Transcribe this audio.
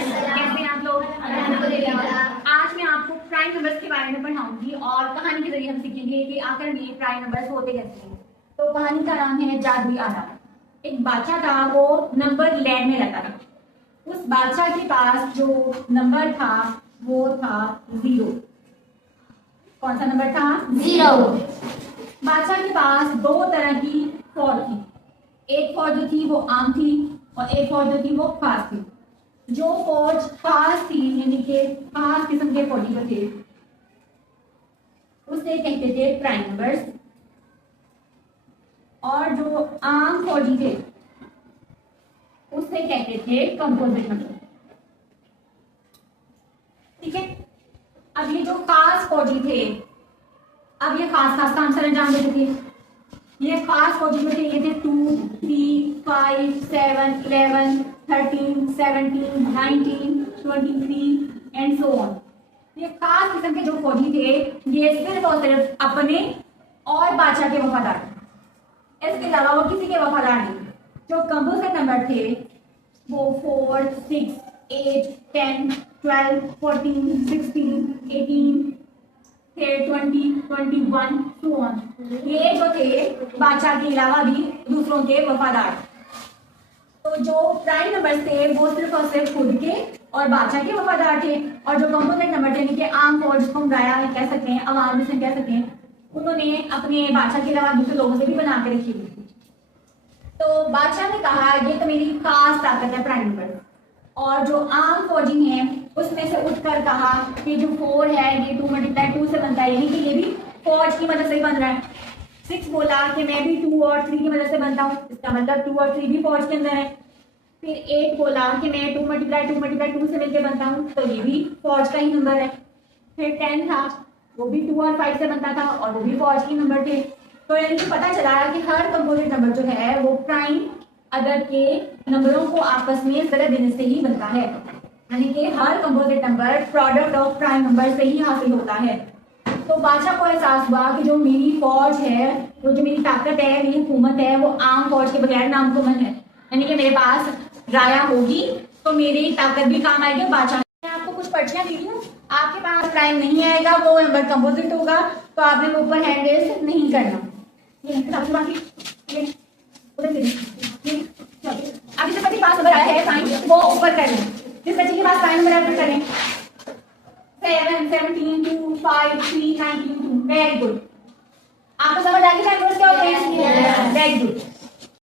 कैसे हैं आप लोग? आज मैं आपको प्राइम नंबर्स के बारे में पढ़ाऊंगी और कहानी के जरिए हम सीखेंगे कि आखिर में प्राइम नंबर्स होते कैसे हैं। तो कहानी का नाम है जादुई आना। एक बादशाह था, वो नंबर लैंड में रहता था। उस बादशाह के पास जो नंबर था वो था 0। कौन सा नंबर था? 0। बादशाह के पास दो तरह की फौज थी। एक फौज जो थी वो आम थी और एक फौज जो थी वो खास थी। जो फौज खास थी यानी कि खास किस्म के फौजी जो थे उसे कहते थे प्राइम नंबर्स, और जो आम फौजी थे उसे कहते थे कंपोजिट नंबर। ठीक है, अब ये जो खास फौजी थे, अब ये खास खास काम सर अंजाम देते थे। ये खास फौजी जो थे ये थे 2, 3, 5, 7, 11, 13, 17, 19, 23 एंड सो ऑन। ये खास किस्म के जो फौजी थे ये सिर्फ और सिर्फ अपने और बादशाह के वफादार थे। इसके अलावा वो किसी के वफादार नहीं। जो कंपोजिट नंबर थे वो 4, 6, 8, 10, 12, 14, 16, 18, 20, 21 so on। ये जो थे बादशाह के अलावा भी दूसरों के वफादार। तो जो प्राइम नंबर थे वो सिर्फ और सिर्फ खुद के और बादशाह के वफादार थे, और जो कंपोजिट नंबर थे कि आम फौज जिसको हम राया कह सकते हैं, अवाम जिसे कह सकते हैं, उन्होंने अपने बादशाह के अलावा दूसरे लोगों से भी बना के रखी हुई। तो बादशाह ने कहा ये तो मेरी खास ताकत है प्राइम नंबर, और जो आम फौजी हैं उसमें से उठकर कहा कि जो 4 है ये 2 × 2 से बनता है, यानी कि ये भी फौज की मदद से ही बन रहा है। 6 बोला कि मैं भी 2 और 3 की मदद से बनता हूँ, इसका मतलब 2 और 3 भी फौज के अंदर है। फिर 8 बोला कि मैं 2 × 2 से मिलकर बनता हूँ, तो ये भी फौज का ही नंबर है। फिर 10 था, वो भी 2 और 5 से बनता था और वो भी फौज के नंबर थे। तो यानी कि पता चला कि हर कंपोजिट नंबर जो है वो प्राइम अदर के नंबरों को आपस में जरा देने से ही बनता है, यानी कि हर composite number product of prime number से ही हासिल होता है। तो बादशाह को एहसास हुआ कि जो मेरी फौज है, वो जो मेरी ताकत है, मेरी हुकूमत है, वो आम फौज के बगैर नामुमकिन है। यानी कि मेरे पास राया होगी तो मेरी ताकत भी काम आएगी। बादशाह मैं आपको कुछ पर्चियां दी हूँ, आपके पास प्राइम नहीं आएगा, वो नंबर कंपोजिट होगा, तो आपने वो ऊपर हैंड रेस नहीं करना। अभी जो बच्चे के पास नंबर आया है साइन वो ऊपर कर लें, जिस बच्चे के पास साइन नंबर ऊपर करें 7, 17, 2, 5, 3, 19, 2। Very good. आपको समझ आ गई साइन नंबर क्या होते हैं? Very good.